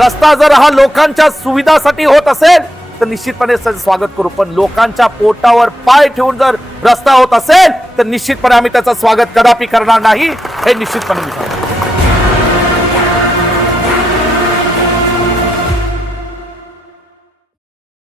रस्ता जर हा लोकांच्या सुविधासाठी होत असेल तर निश्चितपणे स्वागत करू, पण लोकांच्या पोटावर पाय ठेवून जर रस्ता होत असेल तर निश्चितपणे आम्ही त्याचं स्वागत कदापि करणार नाही, हे निश्चितपणे मी सांगतो.